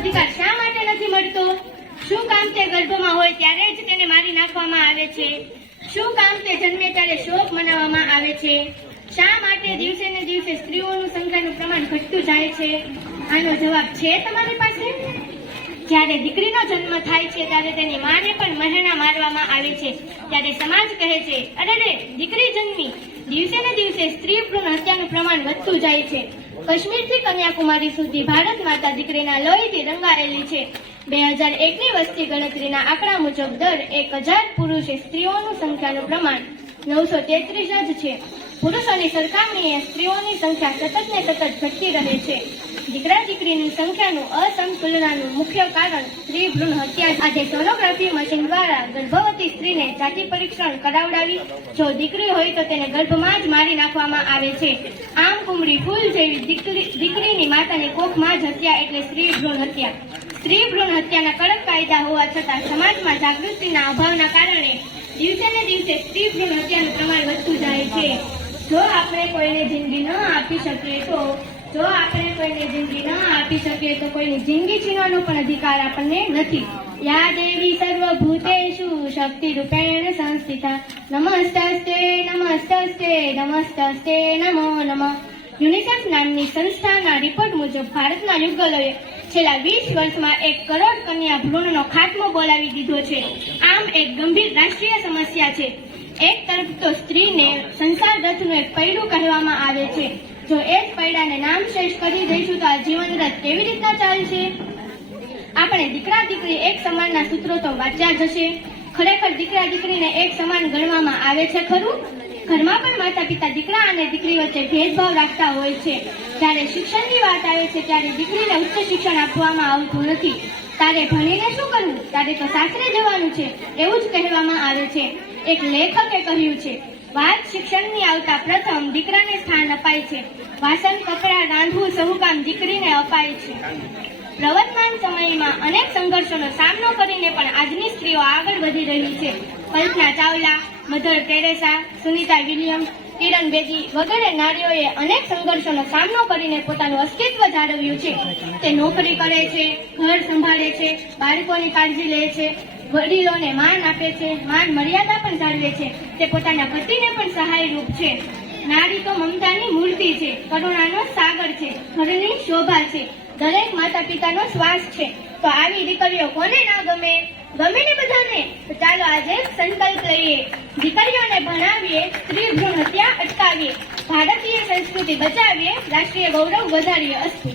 અધિકાર શા માટે નથી મળતો? શું કામ તે ગર્ભમાં હોય ત્યારે જ તેને મારી નાખવામાં આવે છે? શું કામ તે જન્મે ત્યારે શોક મનાવવામાં આવે છે? શા માટે દિવસે ને દિવસે સ્ત્રીઓનું સંખ્યાનું પ્રમાણ ઘટતું જાય છે? આનો જવાબ છે તમારી પાસે? જ્યારે દીકરીનો જન્મ થાય છે ત્યારે તેની માને પણ મહેણા મારવામાં આવે છે ત્યારે સમાજ કહે છે, અરે રે દીકરી જન્મી. દિવસે ને દિવસે સ્ત્રી ભ્રૂણ હત્યાનું પ્રમાણ વધતું જાય છે. કાશ્મીરથી કન્યાકુમારી સુધી ભારત માતા દીકરીના લોહીથી રંગાયેલી છે. 2001ની વસ્તી ગણતરીના આંકડા મુજબ દર 1000 પુરુષે સ્ત્રીઓનું સંખ્યાનું પ્રમાણ 933 જ છે. પુરુષોની સરખામણીએ સ્ત્રીઓની સંખ્યા સતત ને સતત ઘટતી રહે છે. દીકરા દીકરીની સંખ્યાનું અસમતુલનાનું મુખ્ય કારણ સ્ત્રી ભ્રૂણ હત્યા. આજે સોનોગ્રાફી મશીન દ્વારા ગર્ભવતી સ્ત્રીને જાતિ પરીક્ષણ કરાવડાવી જો દીકરી હોય તો તેને ગર્ભમાં જ મારી નાખવામાં આવે છે. આમ કુમળી ફૂલ જેવી દીકરીની માતાની કોખમાં જ હત્યા એટલે સ્ત્રી ભ્રૂણ હત્યા. સ્ત્રી ભ્રૂણ હત્યાના કડક કાયદા હોવા છતાં સમાજમાં જાગૃતિના અભાવના કારણે દિવસે ને દિવસે સ્ત્રી ભ્રૂણ હત્યાનું પ્રમાણ વધતું જાય છે. જો આપણે કોઈને જિંદગી ન આપી શકીએ તો કોઈની જિંદગી છીનવાનો પણ અધિકાર આપણને નથી. યા દેવી સર્વભૂતેષુ શક્તિ રૂપેણ સંસ્થિતા નમસ્તસ્તે નમસ્તસ્તે નમસ્તસ્તે નમો નમઃ. યુનિસેફ નામની સંસ્થાના રિપોર્ટ મુજબ ભારતના યુગલોએ છેલ્લા 20 વર્ષમાં 1 કરોડ કન્યા ભ્રૂણનો ખાત્મો બોલાવી દીધો છે. આમ એક ગંભીર રાષ્ટ્રીય સમસ્યા છે. એક તરફ તો સ્ત્રીને સંસાર રથનું એક પૈડું કહેવામાં આવે છે. જો એ જ પૈડાને નામ શેષ કરી દઈશું તો આ જીવન રથ કેવી રીતના ચાલશે? આપણે દીકરા દીકરી એક સમાનના સૂત્રો તો વાંચ્યા જ હશે. ખરેખર દીકરા દીકરીને એક સમાન ગણવામાં આવે છે ખરું? ઘરમાં પણ માતા પિતા દીકરા અને દીકરી વચ્ચે ભેદભાવ રાખતા હોય છે. જ્યારે શિક્ષણની વાત આવે છે ત્યારે દીકરીને ઉચ્ચ શિક્ષણ આપવામાં આવતું નથી. તારે ભણીને શું કરવું? તારે તો સાસરે જવાનું છે એવું જ કહેવામાં આવે છે. એક લેખકે કહ્યું છે, વાત શિક્ષણની આવતા પ્રથમ દીકરાને સ્થાન અપાય છે. વાસણ કપડાં રાંધવું સહુ કામ દીકરીને અપાય છે. પ્રવર્તમાન સમયમાં અનેક સંઘર્ષોનો સામનો કરીને પણ આજની સ્ત્રીઓ આગળ વધી રહી છે. Kalpana Chawla, Mother Teresa, Sunita Williams, Kiran Bedi વગેરે નારીઓએ અનેક સંઘર્ષોનો સામનો કરીને પોતાનું અસ્તિત્વ જાળવ્યું છે. તે નોકરી કરે છે, ઘર સંભાળે છે, બાળકોની કાળજી લે છે, વડીલોને માન આપે છે, માન મર્યાદા પણ જાળવે છે. તે પોતાના પતિને પણ સહાયરૂપ છે. નારી તો મમતાની મૂર્તિ છે, કરુણાનો સાગર છે, ઘરની શોભા છે, દરેક માતા પિતાનો શ્વાસ છે. તો આવી દીકરીઓ કોને ના ગમે? ગમે ને બધાને. તો ચાલો આજે સંકલ્પ લઈએ, દીકરીઓને ભણાવીએ, સ્ત્રી ભ્રૂણ હત્યા અટકાવીએ, ભારતીય સંસ્કૃતિ બચાવીએ, રાષ્ટ્રીય ગૌરવ વધારીએ. અસ્તુ.